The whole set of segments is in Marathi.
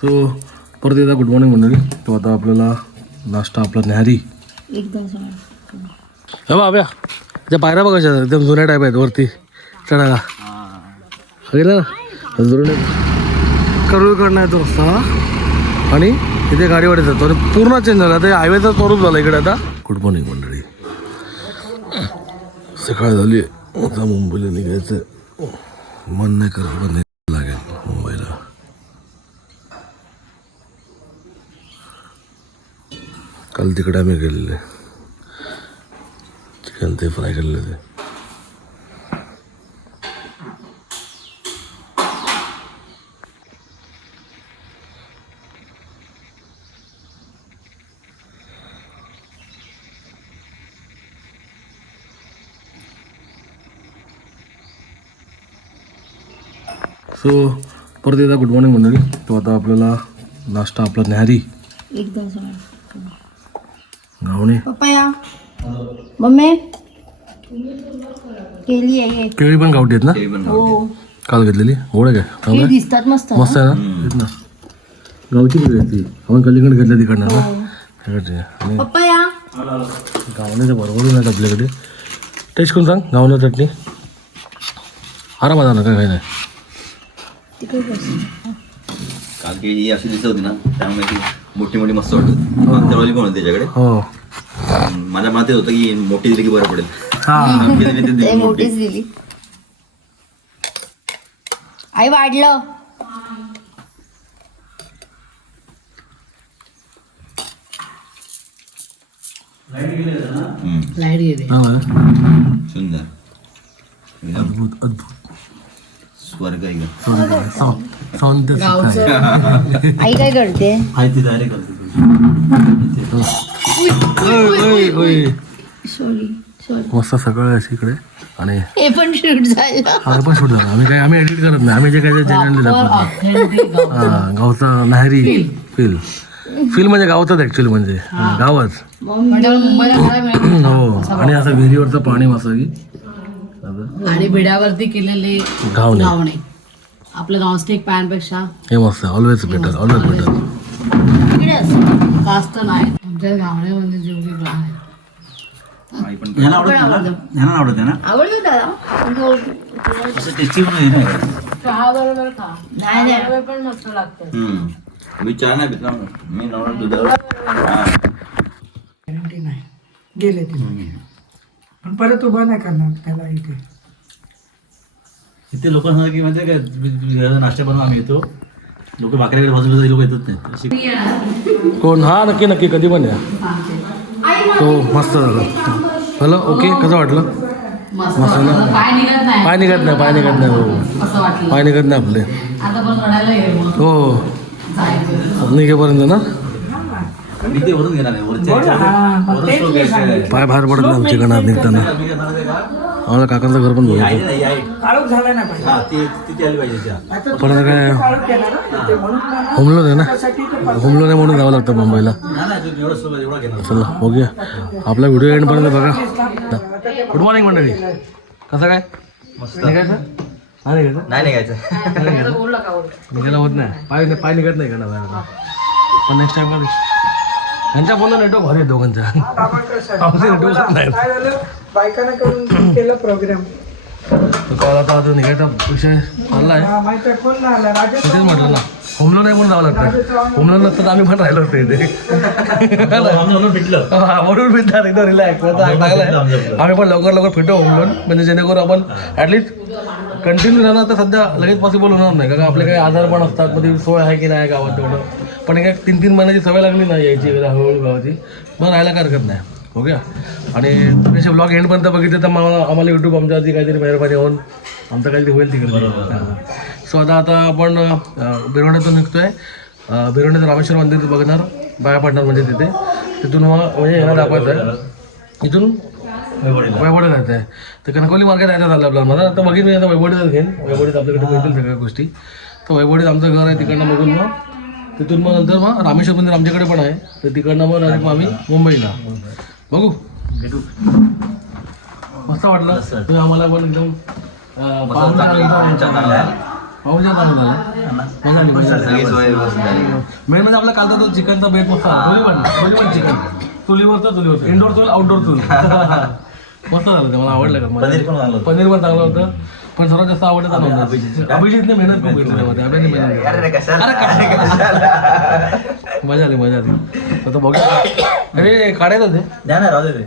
सो परत एकदा गुड मॉर्निंग मंडळी. तो आता आपल्याला नाश्ता आपला न्याहारी एकदम छान हे बा अभ्या त्या पायऱ्या बघा कशा आहेत, एकदम जुन्या टाईप आहेत वरती. चढायला गेलं ना? जुने करूळकडनं आहे तो रस्ता. हा. आणि इथे गाडीवर येतात आणि पूर्ण चेंज झाला. आता हायवेचा स्वरूप झाला इकडे आता. गुड मॉर्निंग मंडळी. सकाळ झाली आता मुंबईला निघायचं मन नाही करत पण नाही लागेल मुंबईला काल तिकडे आम्ही गेलेले. चिकन ते फ्राय केलेले ते. सो परत एकदा गुड मॉर्निंग मंडळी तो आता आपल्याला नाश्ता आपला न्याहारी. एकदम या मम्मी. केली आहे हे. केळी पण गावठी आहेत ना? हो. काल घेतलेली? गोड आहे काय? हे आहे? दिसतात मस्त. ना? मस्त आहे ना? तेच ना. गावची केळी आहे ती? आपण कलिंगड घेतल्या तिकडनं ना? तिकडची आहे. आणि पप्पा या गावण्याच्या बरोबर आहेत आपल्याकडे. टेस्ट करून सांग? गावना चटणी? आरामात आणा काय काय नाही तिकडे बस. काल की ही अशी दिसत होती ना त्यामुळे ती मोठी मोठी मस्त वाटत पण होती त्याच्याकडे. हो. माझ्या मनात होतं की मोठी दिली की बरं पडेल. हां. आमची दिली ती मोठी. मोठीच दिली. आई वाढलं. हम्म, सुंदर. एकदम अद्भुत अद्भुत. स्वर्ग एकदम ते सुखाय. आई काय करते? ओय, ओय. सॉरी सॉरी मस्त सकाळ अशी इकडे. आणि हे पण शूट झालं. हा पण शूट झाला. आम्ही काय आम्ही एडिट करत नाही. आम्ही जे काय चॅनल दाखवतो हा गावचा. नाहेरी फील फील म्हणजे गावचाच ऍक्च्युली म्हणजे. गावच. हो. आणि असं विहिरीवरचं पाणी मसागी आणि भिड्यावरती केलेले घावणे. घावणे. आपल्या नॉनस्टिक पॅनपेक्षा हे मस्त. ऑलवेज बेटर ऑलवेज बेटर जास्त नाही आमच्या घावणे जीव की प्राण आहे. आई पण ह्यांना आवडत नाही ना? ह्यांना आवडत आहे ना? आवडलं त्याला. असं टेस्टी पण आहे ना? चहा बरोबर खा. नाही नाही. बरोबर पण मस्त लागतं. हम्म. मी चहा नाही पित ना. मी नॉर्मल दुधावर हा. गॅरंटी नाही. गेले ते. पण परत उभा नाही करणार त्याला इथे. इथे लोक सांगतात की माहिती आहे का? नाश्ता बनवून आम्ही येतो. लोक भाकऱ्याकडे बाजूला लोक येतच नाहीत. अशी कोण? हा नक्की नक्की. कधी पण या. हो मस्त झालं. झालं? ओके. कसं वाटलं? ना? पाय निघत नाही. पाय निघत नाही पाय निघत नाही. हो. असं वाटलं. पाय निघत नाही आपले. हो. निघेपर्यंत ना. पाय बाहेर पडत नाही आमच्या गणात निघताना? आम्हाला काकांचं घर पण आई. काळोख झाला पाहिजे हा. आता पण आता काय काळोख केला ना ते म्हणून मला होमलो नाही ना? त्यासाठी ते होमलो नाही म्हणून जावं लागतं मुंबईला. चला बघूया. आपला व्हिडिओ एंडपर्यंत बघा. गुड मॉर्निंग मंडळी. कसं काय? निघायचं? हा निघायचं? नाही निघायचं. निघायला होत नाही. पाय पाय निघत नाही का ना बाहेर आता. पण नेक्स्ट टाइम कधी? त्यांच्या फोनला नेटवर्क भारी आहे आमचं नेटवर्क नाही. बायकांना करून केलं प्रोग्राम कॉल आता आता निघायचा विषय चाललाय. तेच म्हटलं ना. होमलो नाही म्हणून जावं लागतं. होमलो नसतं तर आम्ही पण राहिलो असतो इथे. आम्ही म्हणून हा, फिरणार एकदम रिलॅक्स आम्ही पण लवकर लवकर फिरतो होमलोन म्हणजे जेणेकरून आपण ॲटलिस्ट कंटिन्यू राहणार तर सध्या लगेच पॉसिबल होणार नाही. कारण आपले काही आजार पण असतात. मध्ये सोय आहे की नाही गावात तेवढं. पण एक तीन तीन महिन्याची सवय लागली नाही यायची हळूहळू गावाची. मग राहायला काय हरकत नाही. ओके आणि तसे ब्लॉग एंडपर्यंत बघितले तर मला आम्हाला यूट्यूब आमच्या आधी काहीतरी मेहरबानी होऊन आमचं काहीतरी होईल तिकडे. सो आता आता आपण अं, बिरोण्यातून निघतोय. अं, बिरोण्याचं रामेश्वर मंदिर बघणार. बाया पडणार म्हणजे तिथे. तिथून मग म्हणजे यांना दाखवायचं आहे इथून? वैवडे जायचं आहे तर कणकवली मार्केट जायचं झालं आपल्याला मला तर बघीन मी आता घेईन. वैवडीत आपल्याकडे मिळतील सगळ्या गोष्टी. तर वैवडीत आमचं घर आहे तिकडनं बघून मग. तिथून मग नंतर मग रामेश्वर मंदिर आमच्याकडे पण आहे. तर तिकडनं मग आम्ही मुंबईला. बघू. मस्त वाटलं. तुम्ही आम्हाला पण एकदम पाहुणचार झालं. मेन म्हणजे आपला कालचा तो चिकनचा बेट मस्त दोन्ही पण दोन्ही पण चिकन. चुलीवरचं चुलीवरचं. इंडोर चूल आउटडोर चूल. मस्त झालं ते मला आवडलं का? पनीर पण चांगलं. पनीर पण चांगलं होतं. पण सर्वात जास्त आवडत आलं अभिजितने मेहनत खूप घेतली त्यामध्ये अभिजितने मेहनत घेतली. अरे कशाला? मजा आली मजा आली. तर तो बघूया. अरे काढायचं ते? द्या ना राहू दे ते.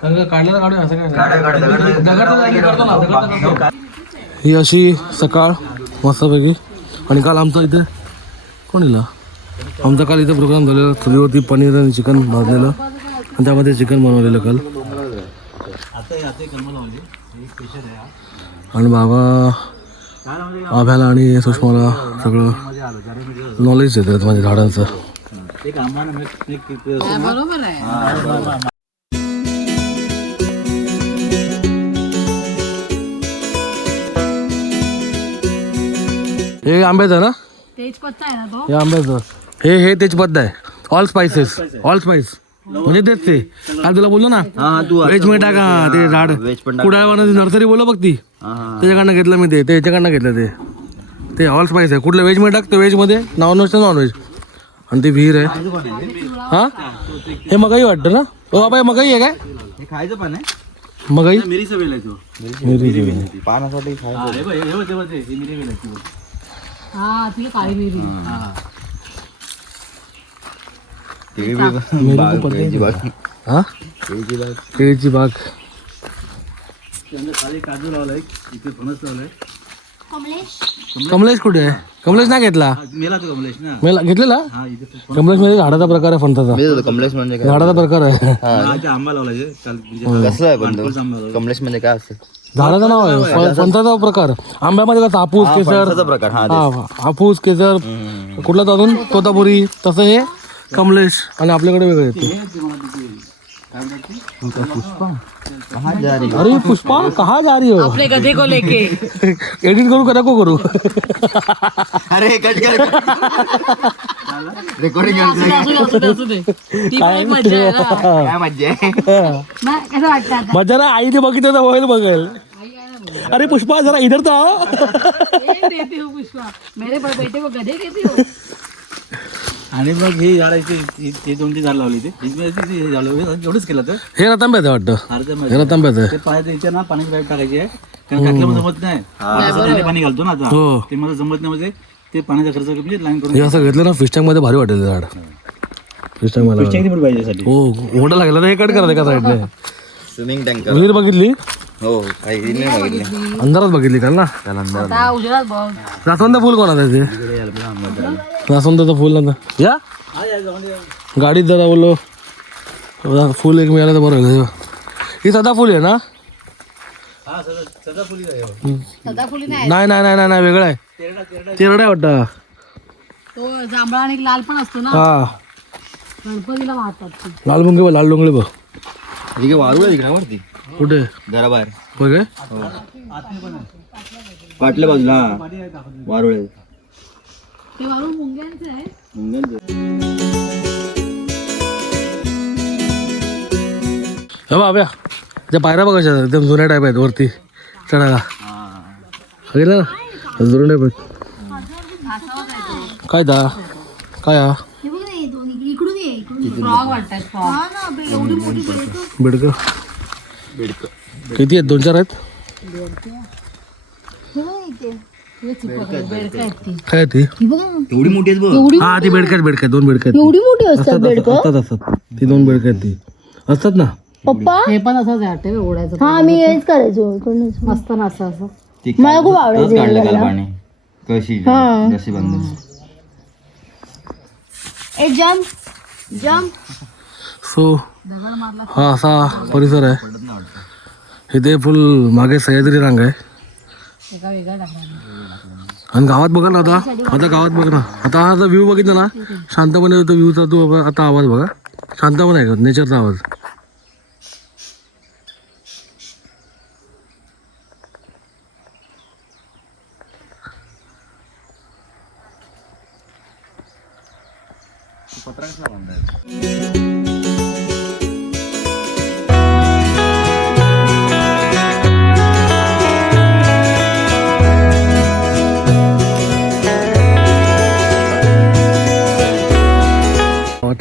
कारण का काढलं काढूया असं काय? दगड- ना. ही अशी सकाळ मस्तपैकी. आणि काल आमचा इथे कोण इला आमचा काल इथे प्रोग्राम झालेला चुलीवरती पनीर आणि चिकन भाजलेलं. आणि त्यामध्ये चिकन बनवलेलं काल. आणि बाबा आभ्याला आणि सुषमाला सगळं नॉलेज देतात माझ्या झाडांचं. हा, बरोबर आहे हे आंब्याचं आहे ना? तेजपत्ता आहे ना तो? हे आंब्याचं. हे हे तेजपत्ता आहे. ऑल स्पायसेस ऑल स्पाइस म्हणजे तेच ते. काल तुला बोललो ना? हा तू व्हेजमध्ये टाका ते झाड. व्हेज पण टाक. कुडाळवानं नर्सरी बोललो बघ ती. त्याच्याकडनं घेतलं मी ते ते याच्याकडनं घेतलं ते. ते ऑल स्पाइस आहे. कुठलं व्हेजमध्ये टाक ते व्हेजमध्ये. नॉन व्हेज तर नॉन व्हेज आणि ते विहीर आहे. हा? हे मगाई वाटतं ना? ओ बाबा हे मगाई आहे काय? हे खायचं पण आहे. मगाई? मिरीचा वेल आहे तो. मिरी मिरी. पानासाठी हा, हे बघ, हे बघ, हे बघ, हे मिरी वेल आहे ती बघ. हा ती काळी मिरी. हा. केळीची बाग. हा केळीची बाग. केळीची बाग. त्यानंतर खाली काजू लावलाय इथे फणस लावलाय कमलेश. कुठे आहे? कमलेश नाही घेतला? हा, मेला तो कमलेश ना. मेला घेतलेला? हा कमलेशमध्ये झाडाचा प्रकार आहे फणसाचा. कमलेश म्हणजे काय? झाडाचा प्रकार आहे. हा, आंबा हे. काल म्हणजे कसलं आहे पण लावलाय. कमलेश म्हणजे काय असतं? झाडाचं नाव आहे. फणसाचा प्रकार. आंब्यामध्ये कसं हापूस केसर. प्रकार. हा हा हापूस केसर. कुठला तो अजून? तोतापुरी. तसं हे? कमलेश. आणि आपल्याकडे वेगळे येते. अरे पुष्पा कहा जा रही हो? आपले गधे को लेके. एडिट करू का नको करू? अरे कट कर रेकॉर्डिंग मजा आहे ना. काय मज्जा आहे? नाही, कसं वाटतं आता? मजा ना आईने बघितलं तर होईल बघेल. अरे पुष्पा जरा इधर तो आओ हो पुष्पा. मेरे बड़ बेटे को गधे कहती हो. आणि मग हे झाड इथे हे- हे दोन तीन झाड लावली हे- हे- हे लावली. एवढंच केलं तर? हे रतांब्याचं वाटतं. हे मध्ये रतांब्याचं आहे ते ना पाण्याची पाईप टाकायची आहे. कारण काटलं पण जमत नाही. पाणी घालतो ना आता. हो. ते मला जमत नाही म्हणजे ते पाण्याचा खर्च म्हणजे लाईन करून हे असं घेतलं ना फिश टँकमध्ये भारी वाटेल ते झाड. फिश टँक मला किती पण पाहिजे यासाठी हो मोठं लागलं तर हे कट करत एका साईडने स्विमिंग टँकर विहीर बघितली? हो काही नाही बघितलं. अंधारात बघितली काल ना? त्याला अंदाज आता उजेडात बघ. जास्वंद फुल कोणाचं आहे ते? जास्वंदाचं फुल ना या? गाडीत जरा बोललो. जरा फुल एक मिळालं तर बरं होईल ही सदा फुल आहे ना? सदाफुली नाही. नाही नाही नाही नाही नाही वेगळं आहे. तेरडा आहे वाटतं. तो जांभळा आणि लाल पण असतो ना? हा. गणपतीला वाहतात ते. लाल बुंगे बघ लाल डोंगळे बघ. वाळू आहे वरती. कुठे? घराबाहेर. बघ हे. पाटल्या बाजूला वारुळे. ते वाळून मुंग्यांचं आहे हे बा अभ्या त्या पायऱ्या बघायच्या एकदम जुन्या टाईप आहेत वरती. चढायला. बघितलं ना? जुन्या टाईप आहेत. काय दा? काय हा? हे बघ ना हे इकडून ये इकडून फ्रॉग वाटतात फ्रॉग हा ना बे, एवढी मोठी बेडकं. बेडक किती आहेत? दोन चार आहेत? हे हे काय ती? ही बघ ना एवढी मोठी आहेत बघ. एवढी हा ती बेडक आहेत बेडक आहेत. दोन बेडक आहेत एवढी मोठी असतात असतात बेडकं? असतात असतात. ती दोन बेडक आहेत ती. असतात ना? पप्पा? हे पण असंच वाटतं ओढायचं हा मी हेच करायचो. मस्त ना असं असं. ती मला खूप आवडायचं काढलं काल याला. पाणी. कशी हा. बांधून. ए जम्प. जम्प. सो हा असा परिसर आहे. इथे फुल मागे सह्याद्री रांग आहे. आणि गावात बघा ना आता आता गावात बघ ना. आता हा जो व्ह्यू बघितला ना शांतपणे तो व्ह्यूचा बघा आता आवाज बघा. शांतपणे आहे नेचरचा आवाज.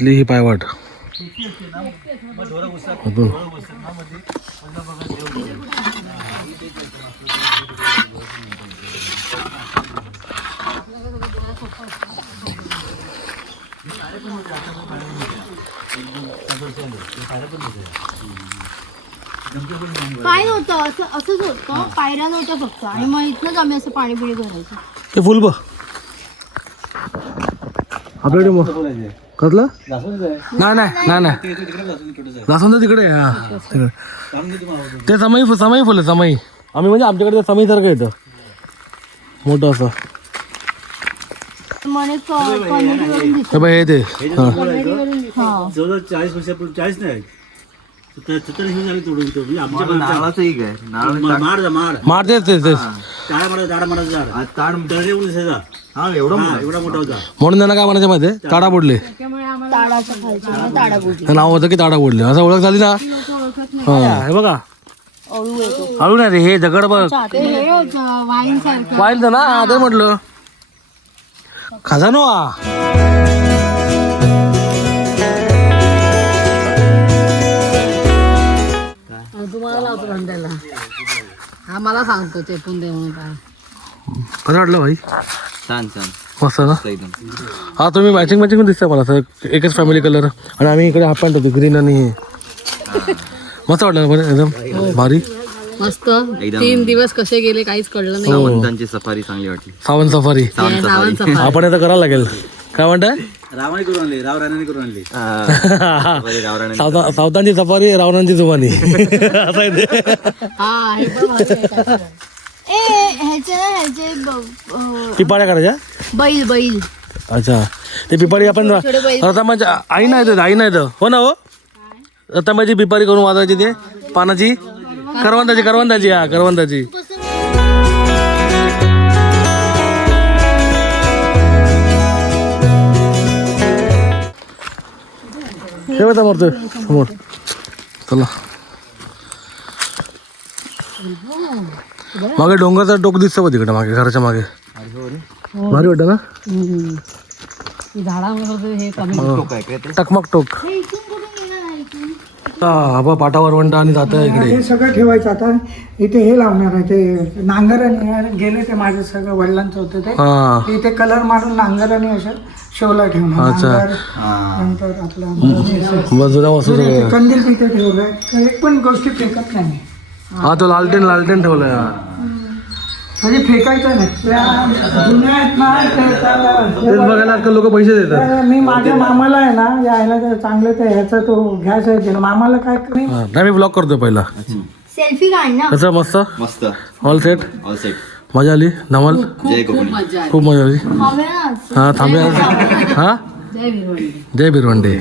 आतली ही पायवाट. काय नव्हतं? असं असंच होतं. पायऱ्या नव्हत्या फक्त. आणि मग इथनच आम्ही असं पाणी पिणी भरायचो. ते फुल बघ. आपल्याकडे मग कसलं? नाही नाही नाही. नाही लासून तिकडे आहे, हा. तिकडे. ते समई समई फुलं समई. आम्ही म्हणजे आमच्याकडे ते समईसारखं येतं. मोठं असं. हे हे ते. चाळीस वर्षापूर्वी चाळीस नाही. सत्तर सत्तर वर्ष झाली तोडून तो म्हणजे आमच्या पण नारळाचं एक आहे. नारळ माड जा माड मार तेच तेच तेच टाळा मारा झाडा मारा झाड ताड दर्जे उडून दिसायचा हा एवढं एवढा मोठा होता म्हणून त्यांना काय म्हणायचं माहिती ताडा बोडले. हे नाव होतं की ताडा बोडले. असं ओळख झाली ना? हा. हे बघा. हळू नाही रे हे दगड बघ. ते हे होतं वाईन सारखं. पाहिलं ना? हा, ते म्हटलं. खजानो हा हा मला सांगतो चेपून दे म्हणून काय. कसं वाटलं भाई? छान छान. मस्त ना? एकदम. हा तुम्ही मॅचिंग मॅचिंग दिसतंय मला. सर एकच फॅमिली कलर आणि आम्ही इकडे हाफ पॅन्ट होतो ग्रीन आणि हे. मस्त वाटलं ना बरं एकदम? भारी. मस्त. तीन दिवस कसे गेले काहीच कळलं नाही. सावंतांची सफारी चांगली वाटली. सावंत सफारी. सावंत सावंत सफारी. आपण आता करायला लागेल. काय म्हणताय? रामाने करून आणली राव राणाने करून आणली. सावता सावतांची सफारी रावणांची जुमानी असं आहे ते. हा हे पण भारी आहे काय. ए ह्याचे ना ह्याचे ब- अं, पिपाड्या करायच्या? बैल बैल. अच्छा. ते पिपाडी आपण छोटे बैल. रतामाची आई नाही येत आई नाही येत हो ना हो? रतामाची पिपारी करून वाजवायची ते? पानाची? करवंदाची करवंदाची हा करवंदाची. हे होता मरतोय समोर. चला. मागे डोंगरचा टोक दिसतो बघ तिकडे मागे घराच्या मागे. भारी वाटतं ना. ही हे कमी. टकमक टोक हे इथून कुठून येणार इथून हा बा पाटा वरवंटा आणि जात इकडे. हे सगळं ठेवायचं आता. इथे हे लावणार आहे ते नांगराने गेले ते माझं सगळं वडिलांचं होतं ते. हा. ते इथे कलर मारून नांगराने असं शोला ठेवणार. अच्छा. नांगर नंतर आपलं जुन्या वस्तू कंदील तिथे ठेवलंय. एक पण गोष्टी फेकत नाही. हा तो लालटेन लालटेन ठेवलाय. हा. म्हणजे फेकायचं नाही. त्या जुन्या आहेत ना ते त्या- तेच बघायला आजकाल लोक पैसे देतात. तर मी माझ्या मामाला आहे ना यायला ते चांगलं ते ह्याचा तो घ्यायचा आहे मामाला काय कमी हा, नाही मी ब्लॉक करतोय पहिला. सेल्फी काढ ना. कसं मस्त? मस्त. ऑल सेट ऑल सेट मजा आली? जय कोकणी. आहे खूप मजा आली. हवे ना असं. हा थांबे हा? जय भिरवंडी. जय बिरवंडे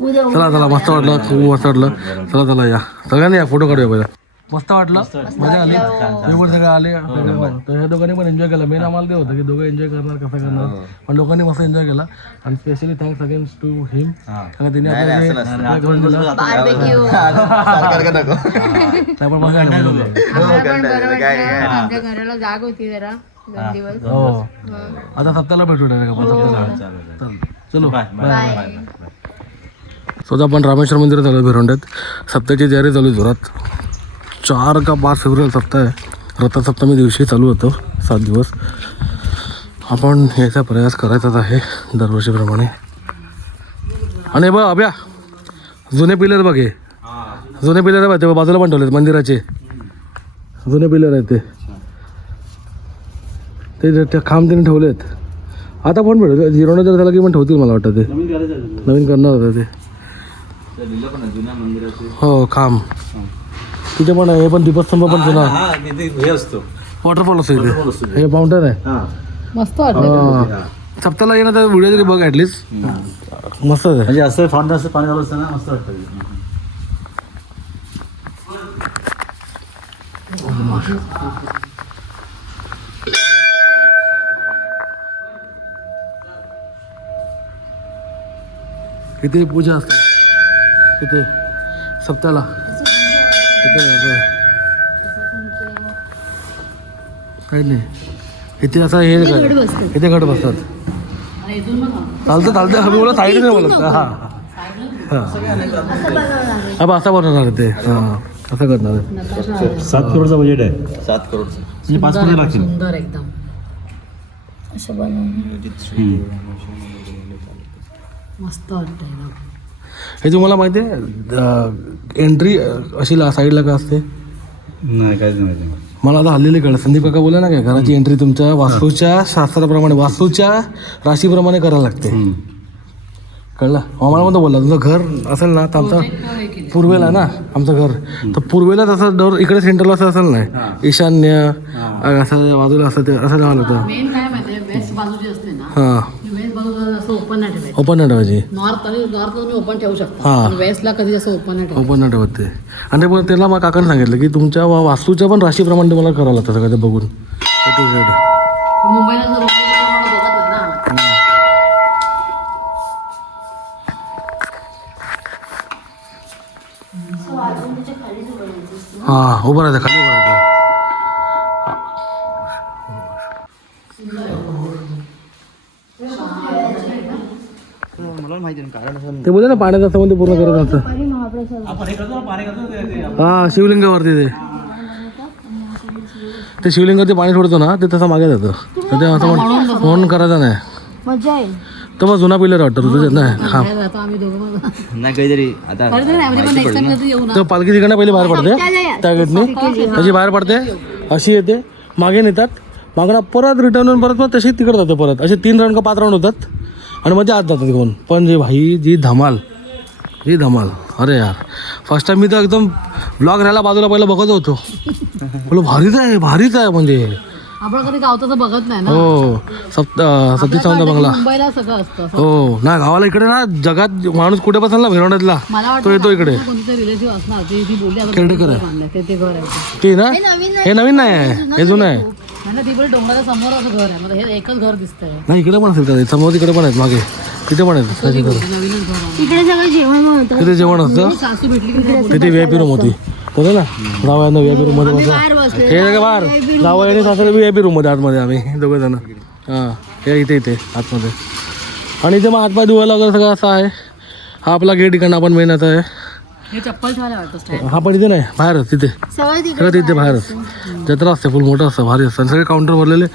उद्या चला चला मस्त वाटलं. खूप मस्त वाटलं. चला चला या. सगळ्यांनी या फोटो काढूया पहिला. मस्त वाटलं? मजा आली? पण सगळे आले. सगळे तर ह्या दोघांनी पण एन्जॉय केला. मेन आम्हाला ते होतं की दोघं एन्जॉय करणार कसं करणार. पण लोकांनी मस्त एन्जॉय केला. आणि specially thanks again to him कारण हे- घराला जाग होती जरा. हो आता सप्ताला भेटू डायरेक्ट आपण सप्ताला चल बाय स्वतः आपण रामेश्वर मंदिरात आलो भिरोंड्यात सप्त्याची तयारी चालू जोरात. चार का पाच फेब्रुवारी सप्ताह आहे. रथसप्तमी दिवशी चालू होतं. सात दिवस. आपण याचा प्रयास करायचाच आहे दरवर्षीप्रमाणे. आणि बघ अभ्या जुने पिलर बघ हे. जुने पिलर बघ ते बाजूला पण ठेवलेत मंदिराचे. जुने पिलर आहेत ते. ते खांब त्यांनी ठेवलेत. आता पण भेटत झिरोने जर झालं की पण ठेवतील मला वाटतं ते. नवीन करणार होतं ते. हो खांब. तिथे पण हे पण दीपस्तंभ पण जुना हा तिथे हे असतो. वॉटरफॉल असतो इथे हे माउंटेन आहे. हा. मस्त वाटलं हा. सप्ताला येणं तर व्हिडिओ तरी बघ ॲटलिस्ट मस्तच आहे. म्हणजे असं फाउंडर असं पाणी चालू असतं ना मस्त वाटतं. ते. इथे पूजा असते. इथे बघ. काही नाही. इथे असं हे इथे घट बसतात. आणि इथून बघा चालतं चालतं. हवी बोला साईड नाही बोलत हा. हां. असं बनवणार आहे. अब असं बनवणार आहे ते. हां असं करणार. सात करोडचा बजेट आहे. म्हणजे सात करोडचं पाच सुंदर कोटी आहे, लागतील. सुंदर एकदम. असं बनवणार. मस्त वाटतं एकदम हे तुम्हाला माहिती आहे एंट्री अशी ला साईडला का असते? नाही काहीच नाही मला. आता हल्लेली कळलं. संदीप काका बोला ना काय घराची एंट्री तुमच्या वास्तूच्या शास्त्राप्रमाणे वास्तूच्या राशीप्रमाणे करायला लागते. कळलं? आम्हाला पण तो बोलला तुमचं घर असेल ना तर आमचं पूर्वेला आहे ना आमचं घर. तर पूर्वेला तसं डोर इकडे सेंटरला असं असेल नाही ईशान्य असं बाजूला असं ते असं राहिलं होतं. ना. हां. असं ओपन नाही ठेवायचं. ओपन नाही ठेवायची? नॉर्थ आणि नॉर्थ तुम्ही ओपन ठेवू शकता. हा. पण वेस्टला कधी असं ओपन नाही ठेवायचं. ओपन नाही ठेवत ते. आणि पण त्याला मग काकाने सांगितलं की तुमच्या वा- वास्तूच्या पण राशीप्रमाणे तुम्हाला करावं लागतं सगळं ते बघून. A to Z. पण मुंबईला जर बघत नाही ना. खालीच उभं असतं हां उभं राहायचं ते बोलते ना असं म्हणजे पूर्ण करत असतं हा शिवलिंगावरती ते. ते शिवलिंगावरती पाणी सोडतो ना ते तसं मागे जातं. तर ते असं म्हण- म्हणून करायचं नाही. तर मग जुना पिल्लर वाटतं तुझं नाही. हा. नाही काहीतरी आता तर पालखी तिकडनं पहिले बाहेर पडते त्या गेटनी तशी बाहेर पडते अशी येते मागे नेतात. मागणं परत रिटर्न परत मग तशी तिकडे जाते परत. असे तीन राऊंड का पाच राऊंड होतात. आणि ते आत जातात घेऊन पण जे भाई जी धमाल जी धमाल. अरे यार. फर्स्ट टाइम मी तर एकदम ब्लॉग राहायला बाजूला पहिलं बघत होतो. बोलो भारीच आहे भारीच आहे म्हणजे. आपण कधी गावचं बघत नाही ना. हो सप्त सतीश चौदा बंगला. मुंबईला सगळं असतं असं. हो ना गावाला इकडे ना जगात माणूस कुठे बसेल ना भिरवण्यातला मला तो येतो इकडे. कोणते रिलेटिव्ह असणार ते बोलली आहे. घर. ते ना? हे नवीन नाही आहे हे जुनं आहे. नाही ना, ती बोलली डोंगराच्या समोर असं घर आहे. मला हे एकच घर दिसतंय. नाही इकडे पण असेल का समोर तिकडे पण आहेत मागे. तिथे पण आहेत त्याचे घर. नवीनच घर आहे. इकडे सगळं जेवण बनवतात तिथे जेवण असतं सासू भेटली की काय तिथे व्ही आय पी रूम होती. बरोबर? ना जावयानं व्ही आय पी रूममध्ये बसा. बाहेर बसले हे सगळं बाहेर. जावयाने सासरे व्ही आय पी रूममध्ये आतमध्ये आम्ही. दोघं जण. हां. हे इथे इथे आतमध्ये. आणि इथे मग हातपाय धुवायला वगैरे सगळं असं आहे. हा आपला गेट इकडनं आपण मेन आता आहे. हे चप्पल ठेवायला वाटतं स्टँड हा पण इथे नाही बाहेरच तिथे. सगळं तिथे बाहेरच जत्रा असते फुल मोठं असतं भारी असतं. आणि सगळे काउंटर भरलेले.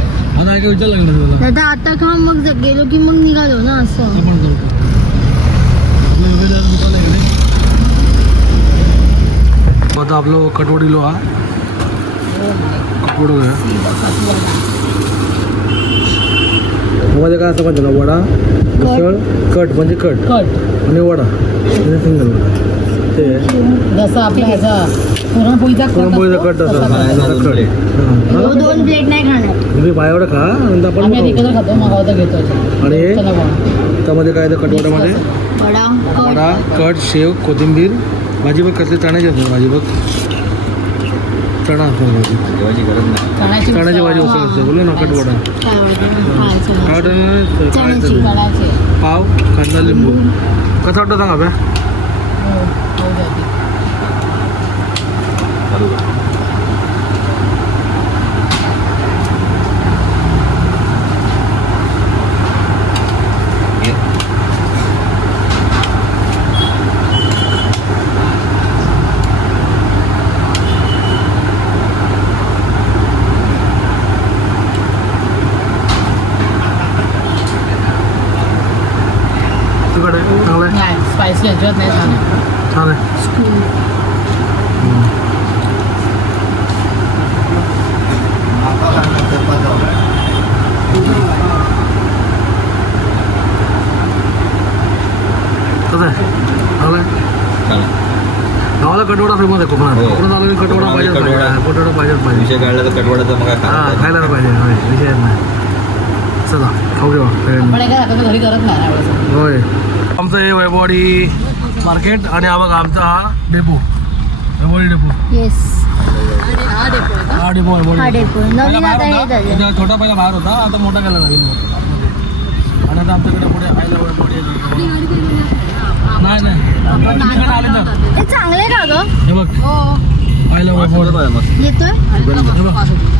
आता काय विचार नाही तर आता खा मग ज- गेलो की मग निघालो ना असं. आपण करू आपलं योगेशाचं दुकान आहे इकडे आता आपलं कटवडीलो हा. कटवडो मध्ये काय असं म्हणतो ना वडा कट म्हणजे कट. कट. आणि वडा. सिंगल. वडा ते. जसं आपला ह्याचा पुरणपोळीचा कट पुरणपोळीचा असतो, कट असा तसा तसा कट. कट दोन प्लेट नाही खाणार. तुम्ही पायावडा खा नंतर आपण. एकत्र खातो घेतो. आणि. त्यामध्ये काय येतं कटवड्यामध्ये? वडा कट. वडा कट शेव कोथिंबीर. भाजी बघ कसली चण्याची असते भाजी बघ. चणा असतो नाही. चण्याची भाजी उसळ असते. बोलू ना कटवडा. हा. काय पाव कांदा लिंबू. कसं वाटतं सांगा बॅ हो, हो द्या ती. बरोबर घे. तुकडे चांगलं आहे नाही स्पायसी अजिबात नाही छान आहे. छान आहे कसं आहे चांगलं आहे चालेल. गावाला कटवडा फेमस आहे कोकणात हो. कोकणात आलं की कटवडा कोकणात पाहिजे कटवडा. कटवडा पाहिजे पाहिजे विषय काढला तर कटवाडाचा मग काय हा खायला खायला नाही पाहिजे होय विषय नाही चला खाऊ घेऊ सगळ्यांनी. पण एका हाताचं घरी करत नाही आवडत होय आमचं हे वैभववाडी मार्केट आणि हा बघा आमचा हा डेपो. वैभववाडी डेपो. येस हा डेपो आहे हा डेपो हा नवीन आता हे. झालं छोटा पहिला बाहेर होता आता मोठा केला नवीन आतमध्ये. आणि आता आमच्याकडे पुढे आयला आहे. नाही नाही. आले तर. हे चांगले का ग? हे बघ. हो. आयला येतोय? हे बघ.